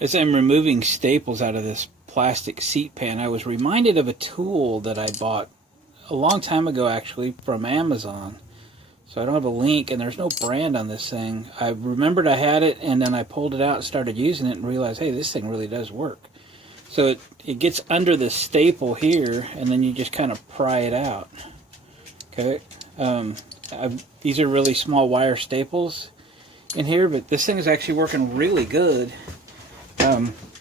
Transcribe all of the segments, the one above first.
As I'm removing staples out of this plastic seat pan, I was reminded of a tool that I bought a long time ago, actually, from Amazon. So I don't have a link, and there's no brand on this thing. I remembered I had it, and then I pulled it out and started using it and realized, hey, this thing really does work. So it gets under the staple here, and then you just kind of pry it out. Okay. These are really small wire staples in here, but this thing is actually working really good.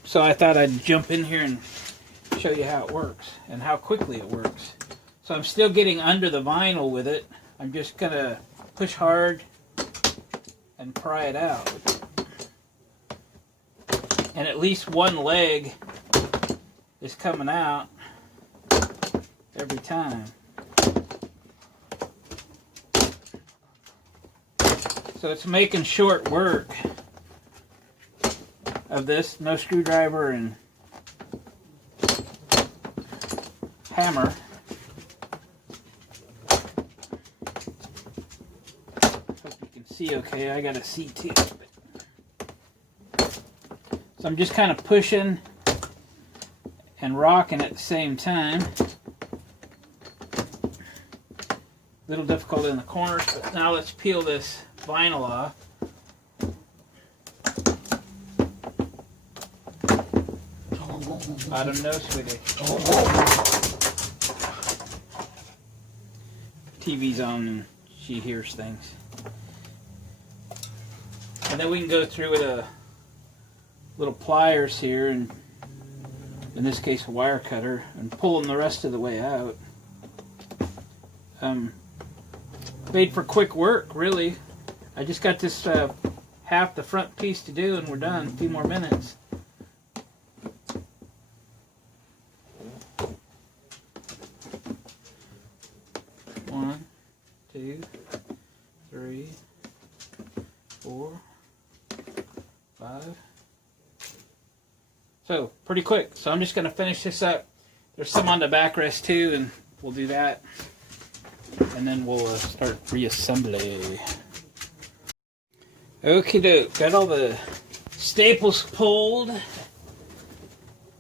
So I thought I'd jump in here and show you how it works and how quickly it works. So I'm still getting under the vinyl with it. I'm just going to push hard and pry it out. And at least one leg is coming out every time. So it's making short work of this. No screwdriver and hammer. Hope you can see okay. I got a see too. So I'm just kind of pushing and rocking at the same time. A little difficult in the corners, but now let's peel this vinyl off. I don't know, sweetie. TV's on and she hears things. And then we can go through with a little pliers here, and in this case a wire cutter, and pull them the rest of the way out. Made for quick work, really. I just got this half the front piece to do and we're done. A few more minutes. One, two, three, 4, 5. So, pretty quick. So I'm just going to finish this up. There's some on the backrest too, and we'll do that. And then we'll start reassembly. Okie doke. Got all the staples pulled.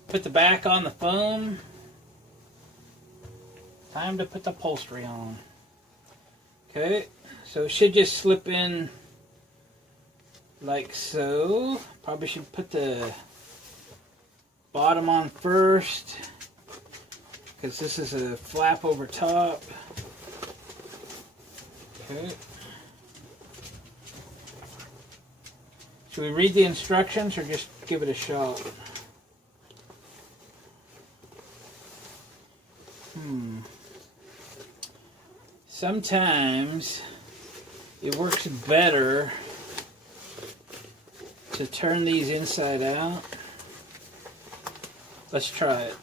Put the back on the foam. Time to put the upholstery on. Okay, so it should just slip in like so. Probably should put the bottom on first, because this is a flap over top. Okay. Should we read the instructions or just give it a shot? Sometimes it works better to turn these inside out. Let's try it.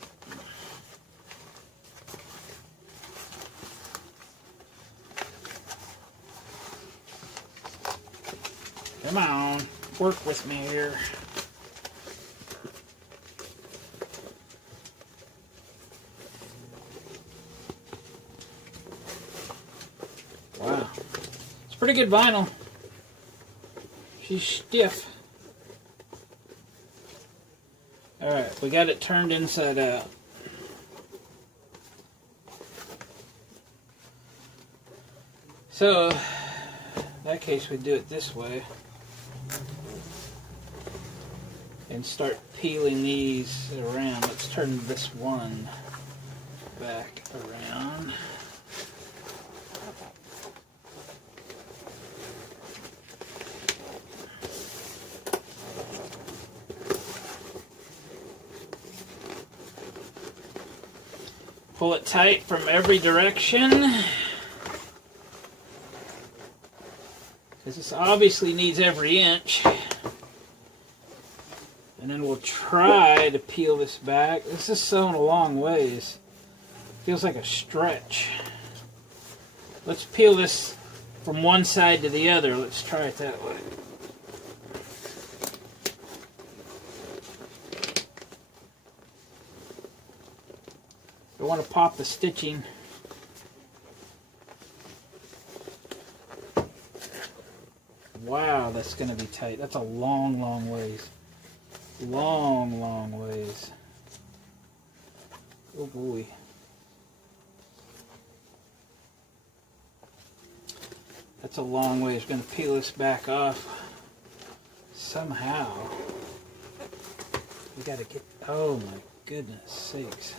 Come on, work with me here. Wow, it's pretty good vinyl. She's stiff. Alright, we got it turned inside out. So, in that case, we do it this way. And start peeling these around. Let's turn this one back around. Pull it tight from every direction, because this obviously needs every inch. And then we'll try to peel this back. This is sewn a long ways. Feels like a stretch. Let's peel this from one side to the other. Let's try it that way. I want to pop the stitching. Wow, that's going to be tight. That's a long, long ways. Long, long ways. Oh boy. That's a long way. It's going to peel this back off somehow. We got to get, oh my goodness sakes.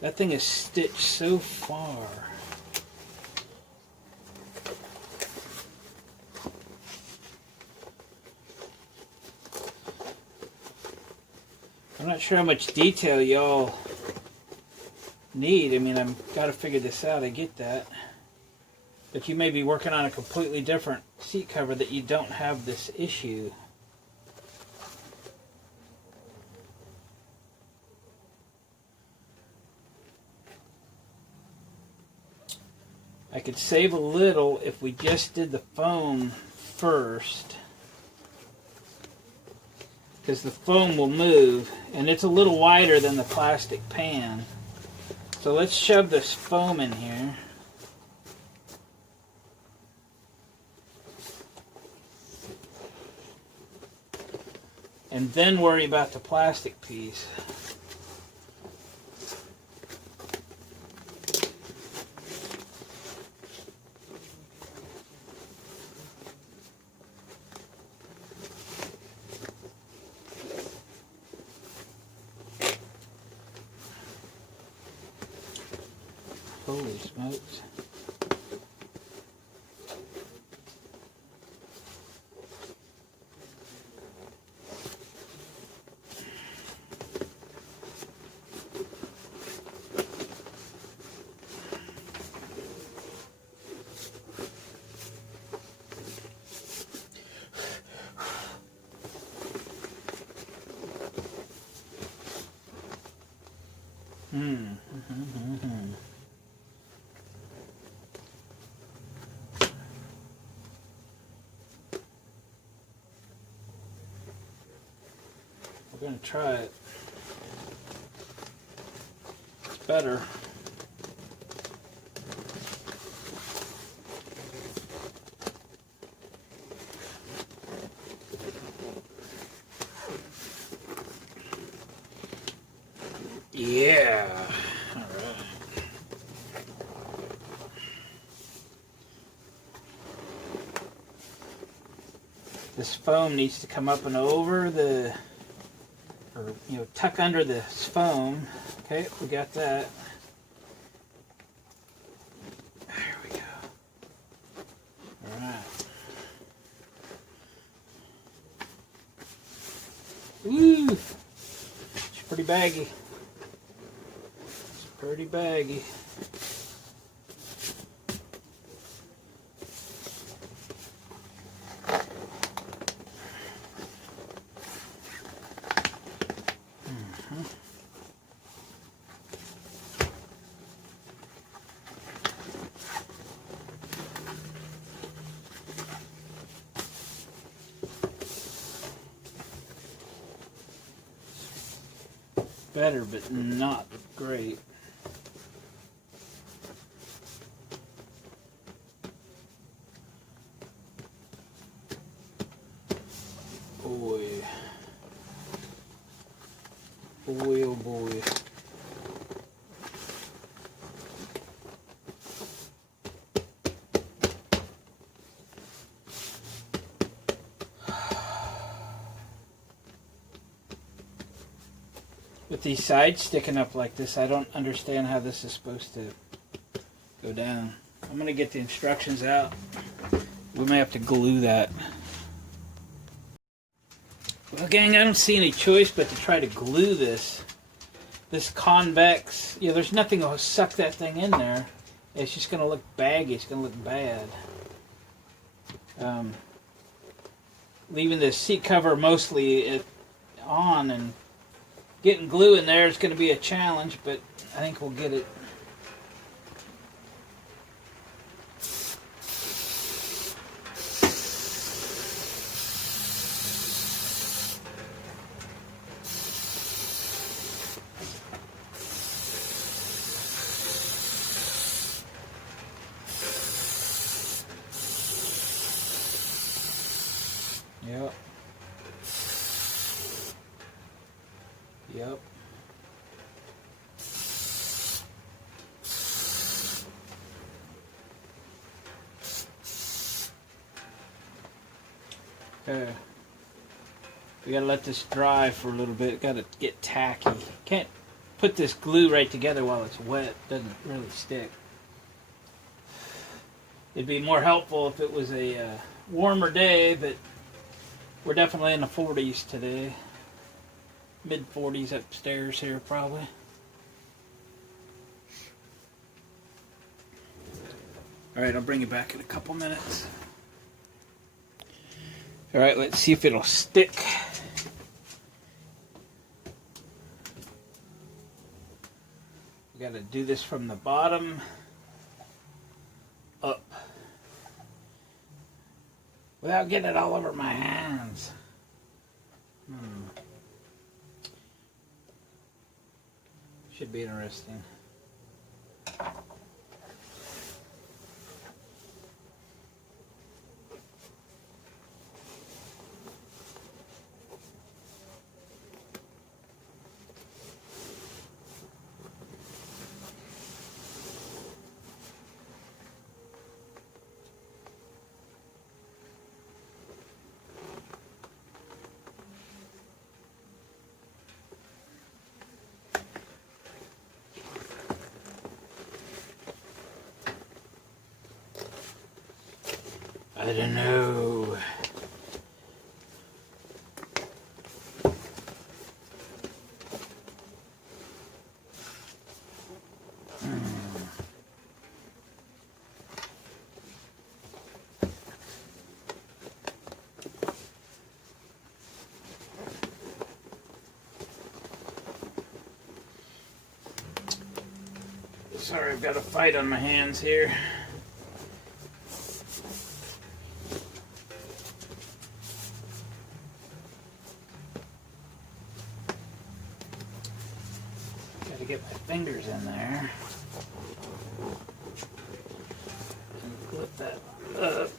That thing is stitched so far. I'm not sure how much detail y'all need. I mean, I've got to figure this out. I get that. But you may be working on a completely different seat cover that you don't have this issue. I could save a little if we just did the foam first, because the foam will move, and it's a little wider than the plastic pan. So let's shove this foam in here. And then worry about the plastic piece. Holy smokes. We're going to try it. It's better. Yeah. All right. This foam needs to come up and over the, or tuck under this foam. Okay, we got that. There we go. All right. Ooh, it's pretty baggy. It's pretty baggy. Better, but not great. Boy. Boy, oh boy. With these sides sticking up like this, I don't understand how this is supposed to go down. I'm going to get the instructions out. We may have to glue that. Well, gang, I don't see any choice but to try to glue this convex. There's nothing to suck that thing in there. It's just going to look baggy. It's going to look bad. Leaving the seat cover mostly on and getting glue in there is going to be a challenge, but I think we'll get it. Yep. Yep. Okay. We gotta let this dry for a little bit. Gotta get tacky. Can't put this glue right together while it's wet. Doesn't really stick. It'd be more helpful if it was a warmer day, but we're definitely in the 40s today. Mid 40s upstairs here, probably. Alright, I'll bring you back in a couple minutes. Alright, let's see if it'll stick. We gotta do this from the bottom up without getting it all over my hands. Should be interesting. I don't know. Sorry, I've got a fight on my hands here. Get my fingers in there and flip that up.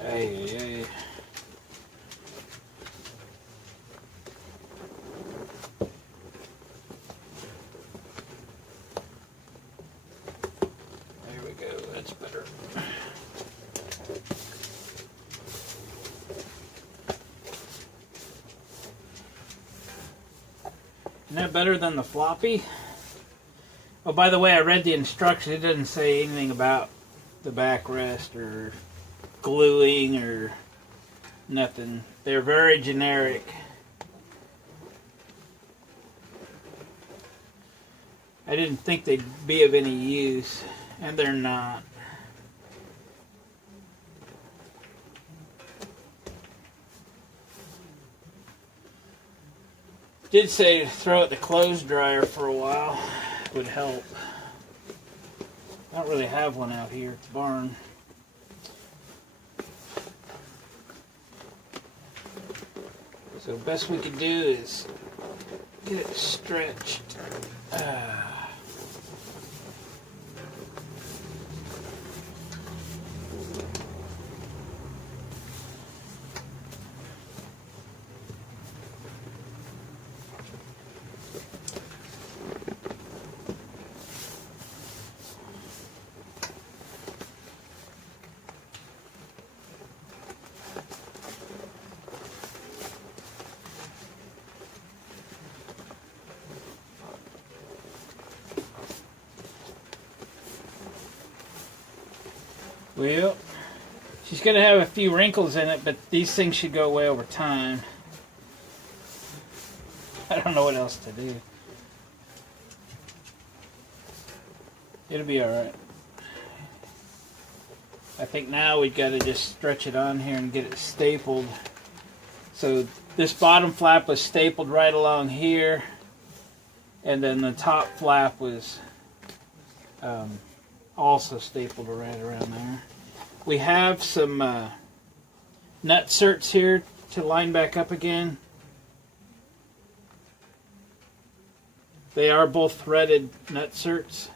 Hey. There we go, that's better. Isn't that better than the floppy? Oh, by the way, I read the instructions. It doesn't say anything about the backrest or gluing or nothing. They're very generic. I didn't think they'd be of any use, and they're not. Did say to throw it in the clothes dryer for a while would help. I don't really have one out here at the barn. So best we could do is get it stretched. Well, she's going to have a few wrinkles in it, but these things should go away over time. I don't know what else to do. It'll be alright. I think now we've got to just stretch it on here and get it stapled. So this bottom flap was stapled right along here, and then the top flap was also stapled right around there. We have some nut certs here to line back up again. They are both threaded nut certs.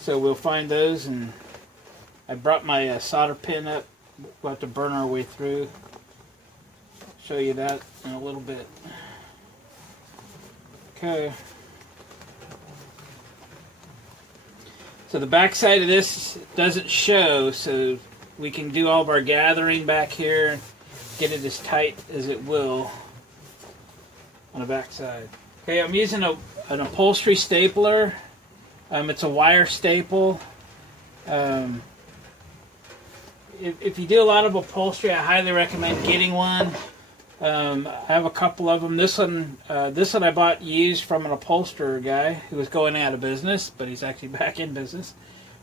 So we'll find those, and I brought my solder pin up. We'll have to burn our way through. Show you that in a little bit. Okay. So the back side of this doesn't show, so we can do all of our gathering back here and get it as tight as it will on the back side. Okay, I'm using an upholstery stapler. It's a wire staple. If you do a lot of upholstery, I highly recommend getting one. I have a couple of them. This one I bought used from an upholsterer guy who was going out of business, but he's actually back in business.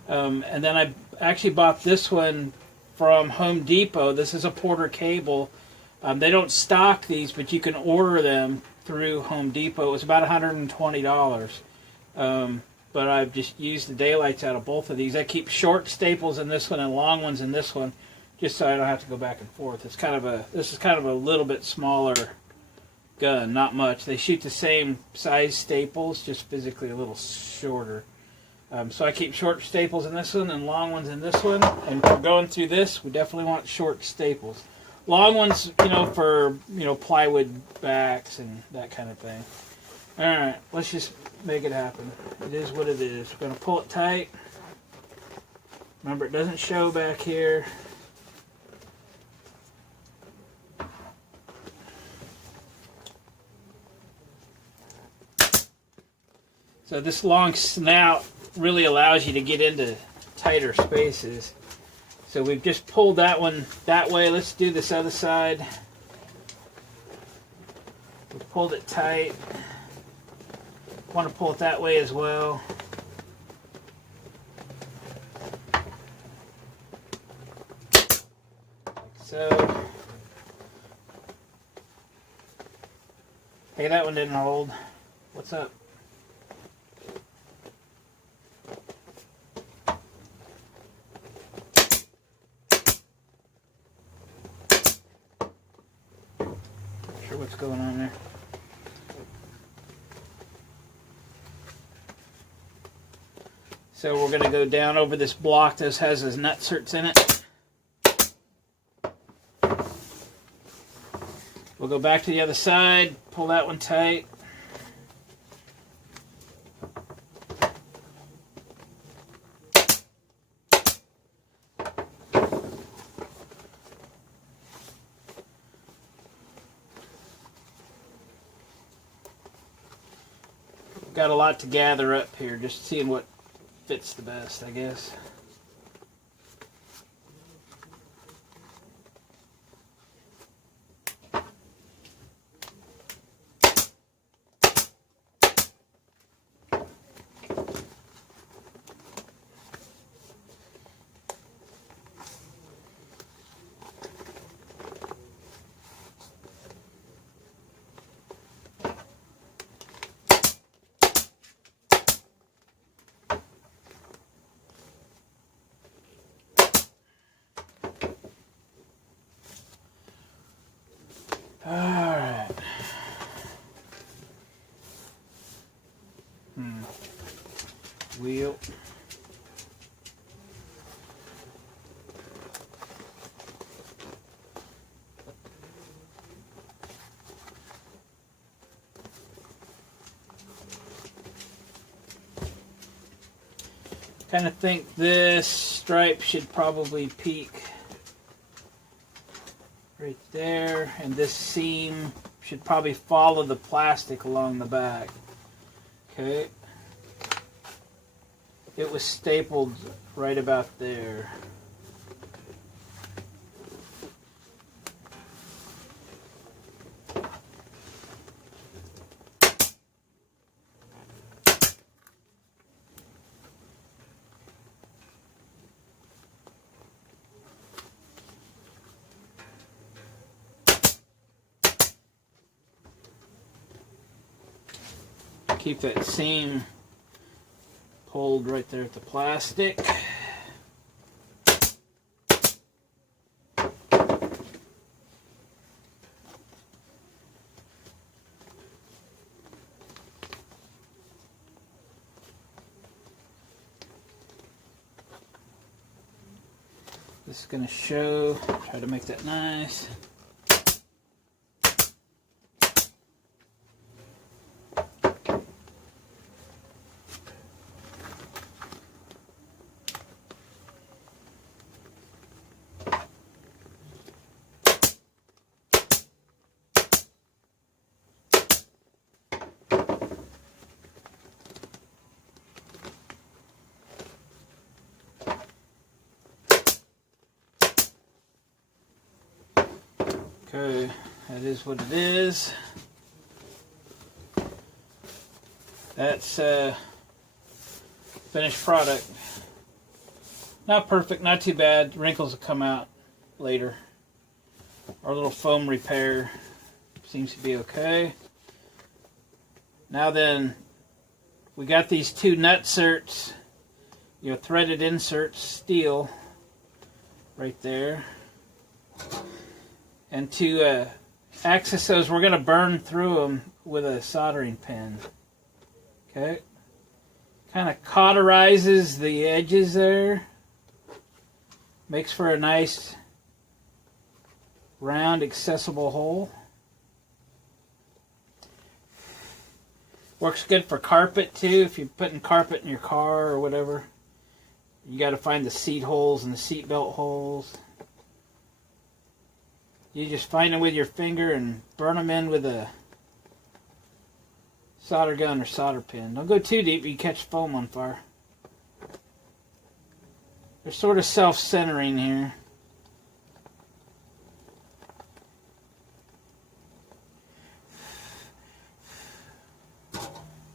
And then I actually bought this one from Home Depot. This is a Porter cable. They don't stock these, but you can order them through Home Depot. It was about $120. But I've just used the daylights out of both of these. I keep short staples in this one and long ones in this one, just so I don't have to go back and forth. This is kind of a little bit smaller gun, not much. They shoot the same size staples, just physically a little shorter. So I keep short staples in this one and long ones in this one. And for going through this, we definitely want short staples. Long ones, for plywood backs and that kind of thing. All right, let's just make it happen. It is what it is. We're gonna pull it tight. Remember, it doesn't show back here. So this long snout really allows you to get into tighter spaces. So we've just pulled that one that way. Let's do this other side. We've pulled it tight. Want to pull it that way as well. Like so. Hey, that one didn't hold. What's up? Not sure what's going on there. So we're going to go down over this block that has his nutserts in it. We'll go back to the other side, pull that one tight. Got a lot to gather up here, just seeing what fits the best, I guess. Alright. Wheel. Kind of think this stripe should probably peak right there, and this seam should probably follow the plastic along the back. Okay. It was stapled right about there. Keep that seam pulled right there at the plastic. This is going to show, try to make that nice. Okay, that is what it is. That's finished product. Not perfect, not too bad. Wrinkles will come out later. Our little foam repair seems to be okay. Now then, we got these two nutserts, threaded inserts, steel, right there. And to access those, we're going to burn through them with a soldering pin. Okay. Kind of cauterizes the edges there. Makes for a nice, round, accessible hole. Works good for carpet too, if you're putting carpet in your car or whatever. You got to find the seat holes and the seat belt holes. You just find them with your finger and burn them in with a solder gun or solder pin. Don't go too deep or you catch foam on fire. They're sort of self-centering here.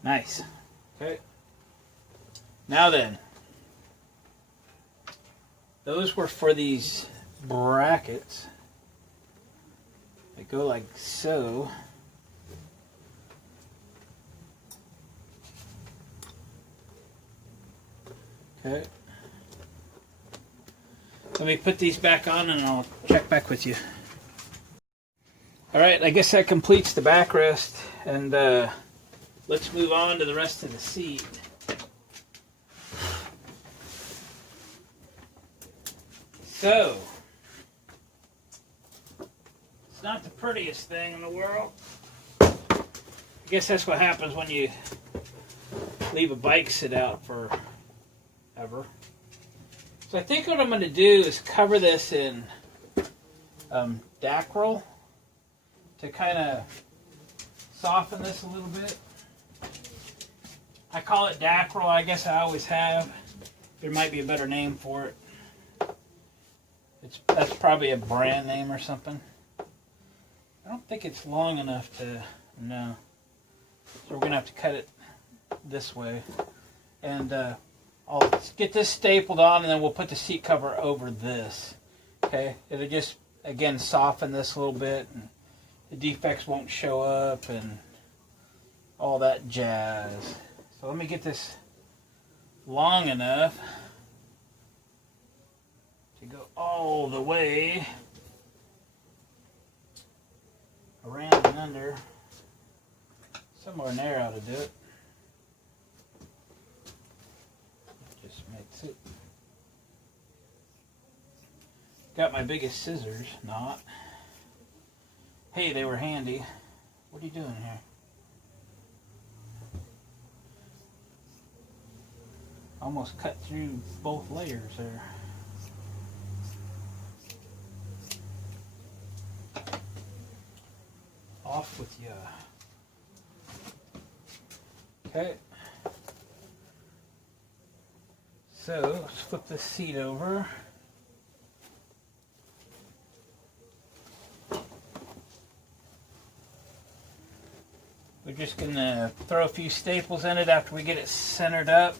Nice. Okay. Now then, those were for these brackets. They go like so. Okay. Let me put these back on and I'll check back with you. Alright, I guess that completes the backrest, and let's move on to the rest of the seat. So, it's not the prettiest thing in the world. I guess that's what happens when you leave a bike sit out forever. So I think what I'm going to do is cover this in Dacryl to kind of soften this a little bit. I call it Dacryl, I guess I always have. There might be a better name for it. That's probably a brand name or something. I don't think it's long enough to know. So we're going to have to cut it this way. And I'll get this stapled on, and then we'll put the seat cover over this. Okay? It'll just, again, soften this a little bit, and the defects won't show up, and all that jazz. So let me get this long enough to go all the way around and under. Somewhere in there ought to do it. Just makes it. Got my biggest scissors, not. Hey, they were handy. What are you doing here? Almost cut through both layers there. Off with you. Okay. So, let's flip this seat over. We're just going to throw a few staples in it after we get it centered up.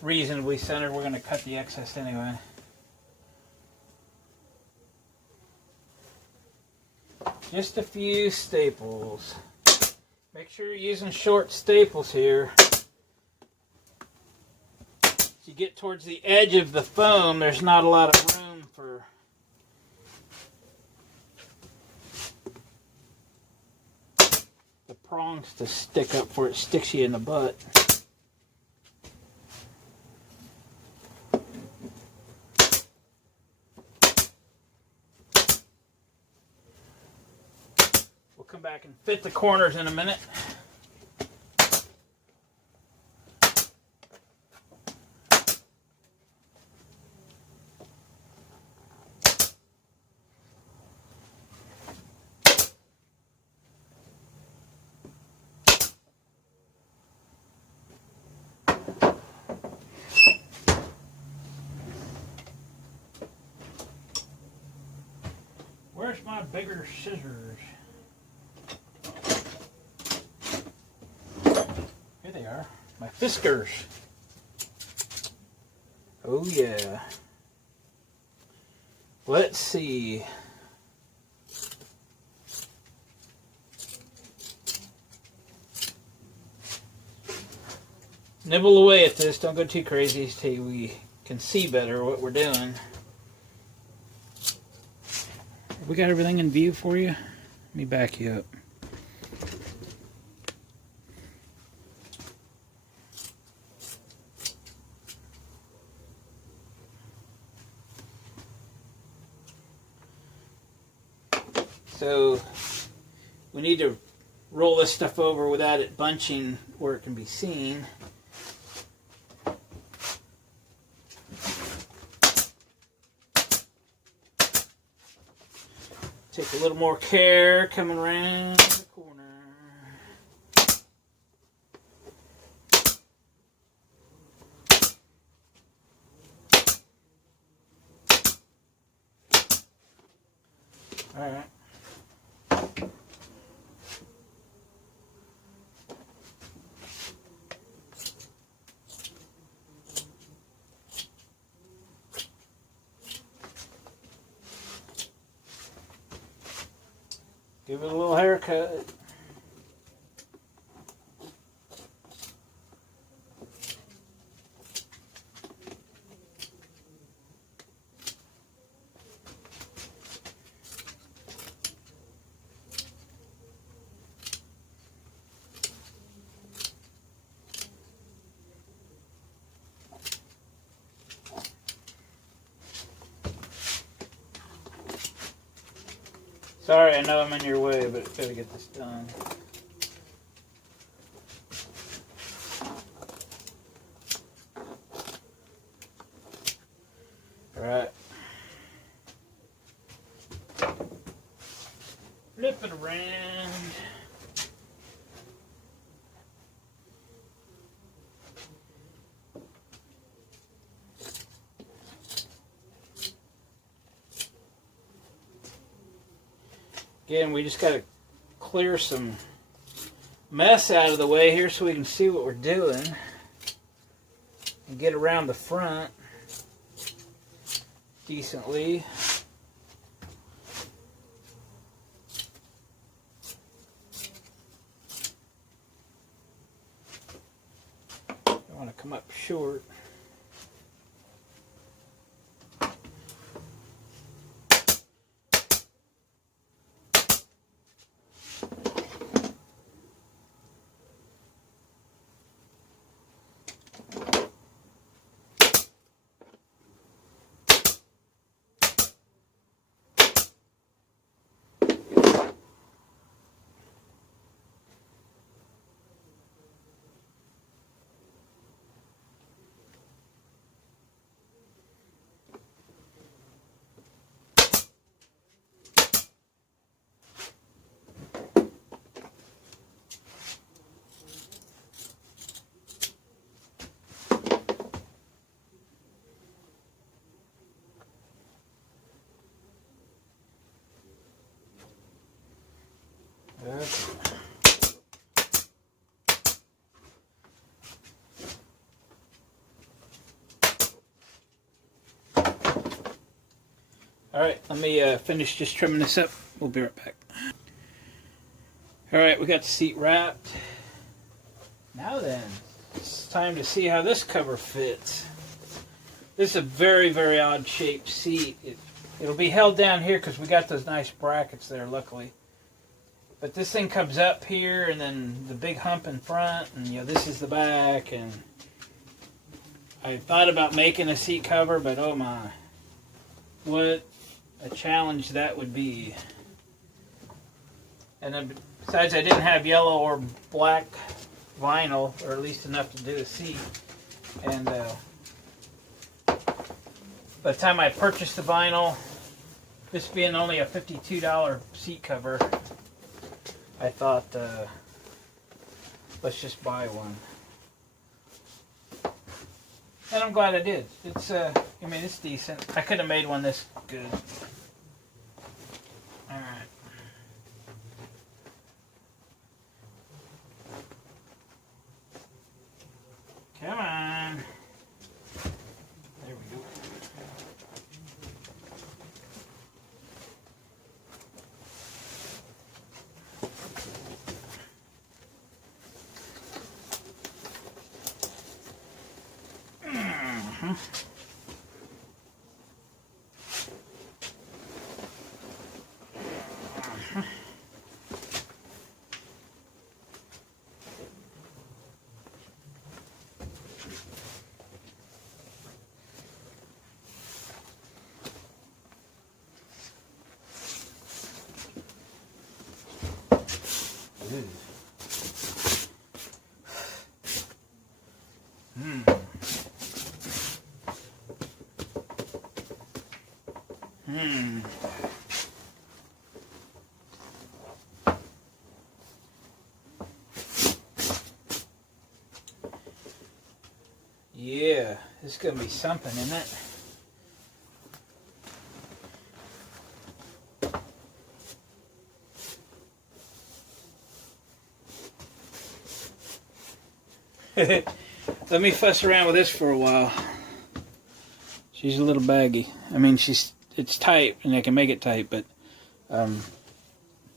Reasonably centered. We're going to cut the excess anyway. Just a few staples. Make sure you're using short staples here. As you get towards the edge of the foam, there's not a lot of room for the prongs to stick up where it sticks you in the butt. come back and fit the corners in a minute. Where's my bigger scissors? Here they are. My Fiskars. Oh yeah. Let's see. Nibble away at this. Don't go too crazy till we can see better what we're doing. We got everything in view for you? Let me back you up. So we need to roll this stuff over without it bunching where it can be seen. Take a little more care coming around the corner. All right. Give it a little haircut. Sorry, I know I'm in your way, but I've got to get this done. All right. Flip it around. Again, we just got to clear some mess out of the way here so we can see what we're doing and get around the front decently. Don't want to come up short. Alright, let me finish just trimming this up. We'll be right back. Alright, we got the seat wrapped. Now then, it's time to see how this cover fits. This is a very, very odd shaped seat. It'll be held down here because we got those nice brackets there, luckily. But this thing comes up here, and then the big hump in front, and this is the back. And I thought about making a seat cover, but oh my, what a challenge that would be. And then besides, I didn't have yellow or black vinyl, or at least enough to do a seat. And by the time I purchased the vinyl, this being only a $52 seat cover, I thought, let's just buy one. And I'm glad I did. It's, I mean, it's decent. I could have made one this good. Alright. Come on. There we go. Yeah, this is going to be something, isn't it? Let me fuss around with this for a while. She's a little baggy. I mean, it's tight, and I can make it tight, but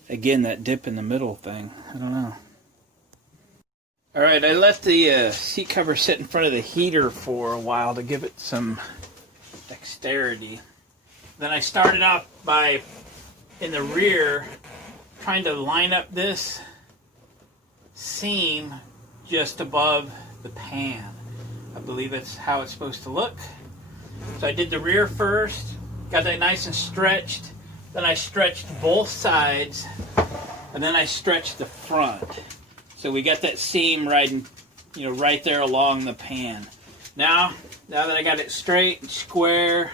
again, that dip in the middle thing, I don't know. Alright, I let the seat cover sit in front of the heater for a while to give it some dexterity. Then I started off by, in the rear, trying to line up this seam just above the pan. I believe that's how it's supposed to look. So I did the rear first, got that nice and stretched, then I stretched both sides, and then I stretched the front. So we got that seam riding, right there along the pan. Now that I got it straight and square,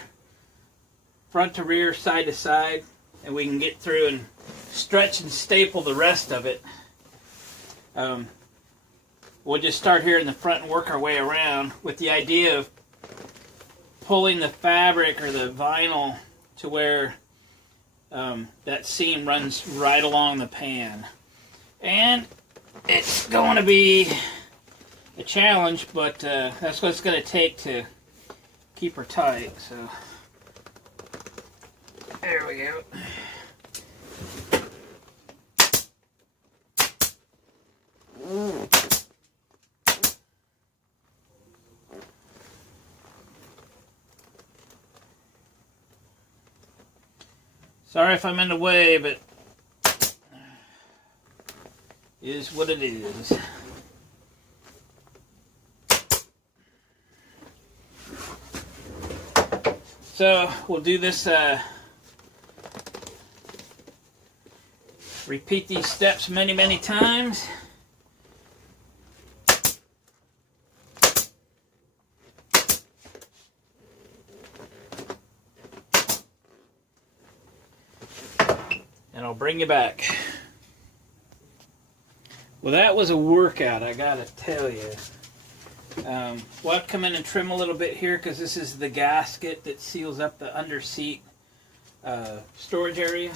front to rear, side to side, and we can get through and stretch and staple the rest of it, we'll just start here in the front and work our way around with the idea of pulling the fabric or the vinyl to where that seam runs right along the pan. And it's going to be a challenge, but that's what it's going to take to keep her tight. So there we go. Sorry if I'm in the way, but it is what it is. So we'll do this, repeat these steps many, many times. And I'll bring you back. Well, that was a workout, I gotta tell you. We'll have to come in and trim a little bit here because this is the gasket that seals up the under seat storage area.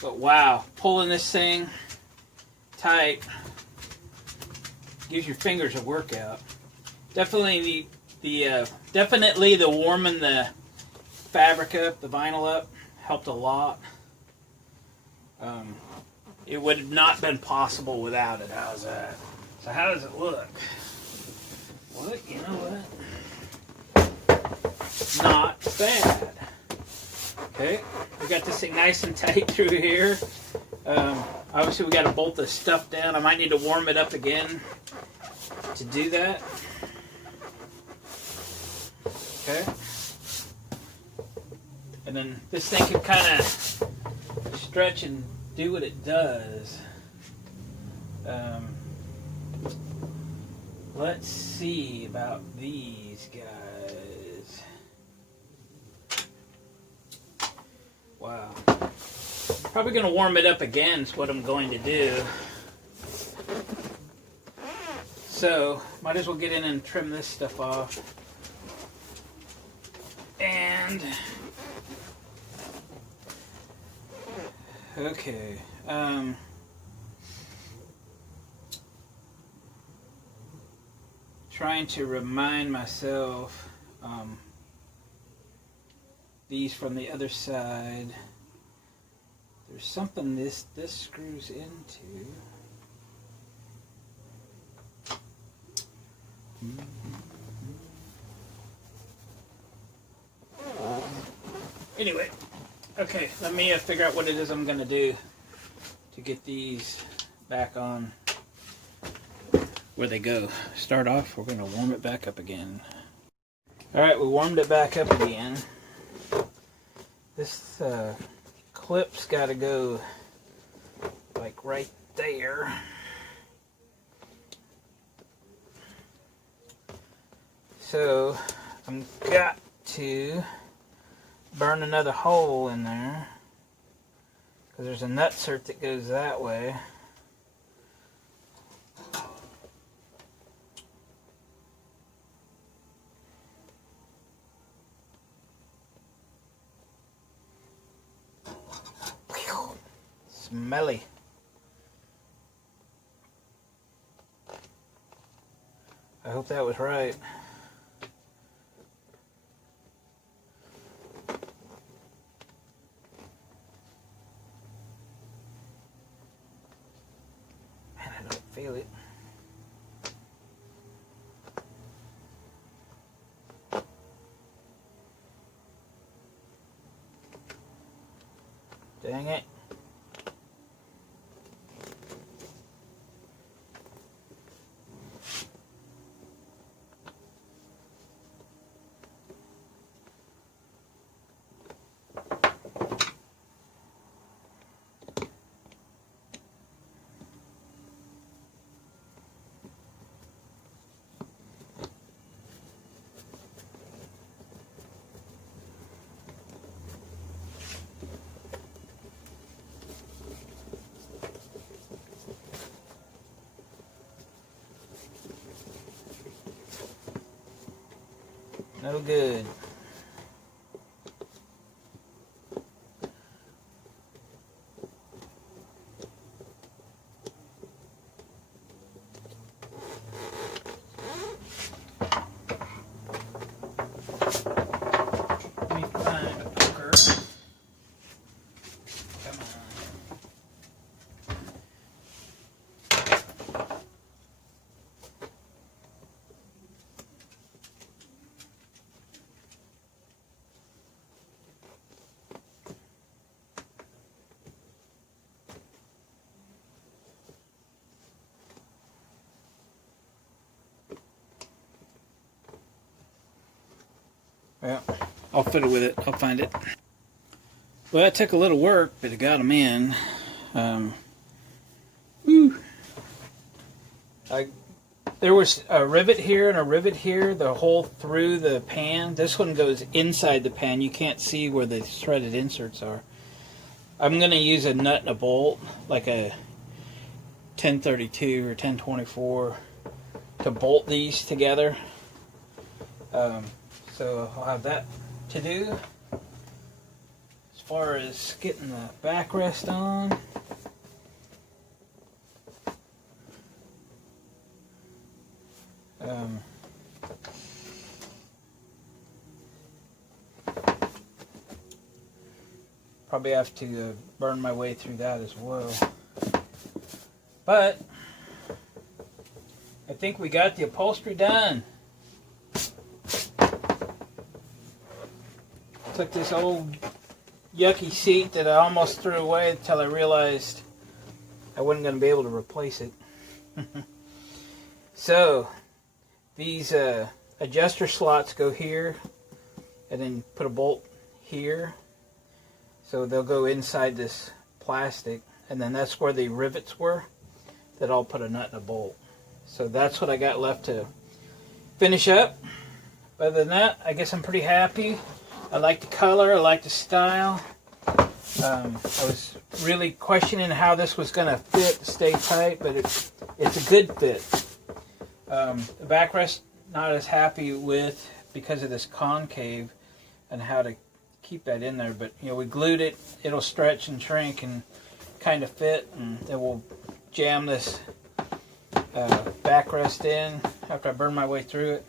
But wow, pulling this thing tight gives your fingers a workout. Definitely definitely the warming the fabric up, the vinyl up, helped a lot. It would have not been possible without it. How's that? So how does it look? What? You know what? Not bad. Okay, we got this thing nice and tight through here. Obviously we got to bolt this stuff down. I might need to warm it up again to do that. Okay. And then this thing can kind of stretch and do what it does. Let's see about these guys. Wow. Probably going to warm it up again is what I'm going to do. So, might as well get in and trim this stuff off. And, okay, trying to remind myself, these from the other side. There's something this screws into. Anyway, okay, let me figure out what it is I'm going to do to get these back on where they go. Start off, we're going to warm it back up again. Alright, we warmed it back up again. This clip's got to go like right there. So, I'm got to burn another hole in there because there's a nutsert that goes that way. Smelly. I hope that was right. Feel it. Dang it. No good. Let me find a poker. Come on. Well, I'll fiddle with it. I'll find it. Well, that took a little work, but it got them in. There was a rivet here and a rivet here, the hole through the pan. This one goes inside the pan. You can't see where the threaded inserts are. I'm going to use a nut and a bolt, like a 1032 or 1024, to bolt these together. So I'll have that to do. As far as getting the backrest on, probably have to burn my way through that as well. But I think we got the upholstery done. Took this old yucky seat that I almost threw away until I realized I wasn't going to be able to replace it. So these adjuster slots go here and then put a bolt here, so they'll go inside this plastic. and then that's where the rivets were that all put a nut and a bolt. So that's what I got left to finish up. Other than that, I guess I'm pretty happy. I like the color, I like the style. I was really questioning how this was going to fit, stay tight, but it's a good fit. The backrest, not as happy with because of this concave and how to keep that in there. But you know, we glued it. It'll stretch and shrink and kind of fit, and then we'll jam this backrest in after I burn my way through it,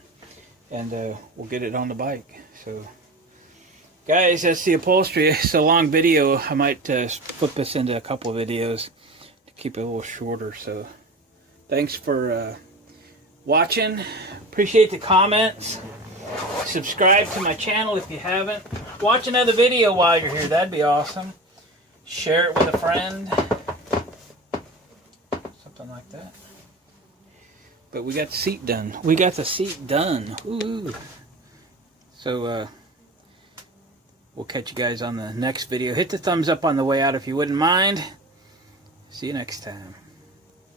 and we'll get it on the bike. So guys, that's the upholstery. It's a long video. I might flip this into a couple of videos to keep it a little shorter. So thanks for watching. Appreciate the comments. Subscribe to my channel if you haven't. Watch another video while you're here. That'd be awesome. Share it with a friend. Something like that. But we got the seat done. We got the seat done. Ooh. So we'll catch you guys on the next video. Hit the thumbs up on the way out if you wouldn't mind. See you next time.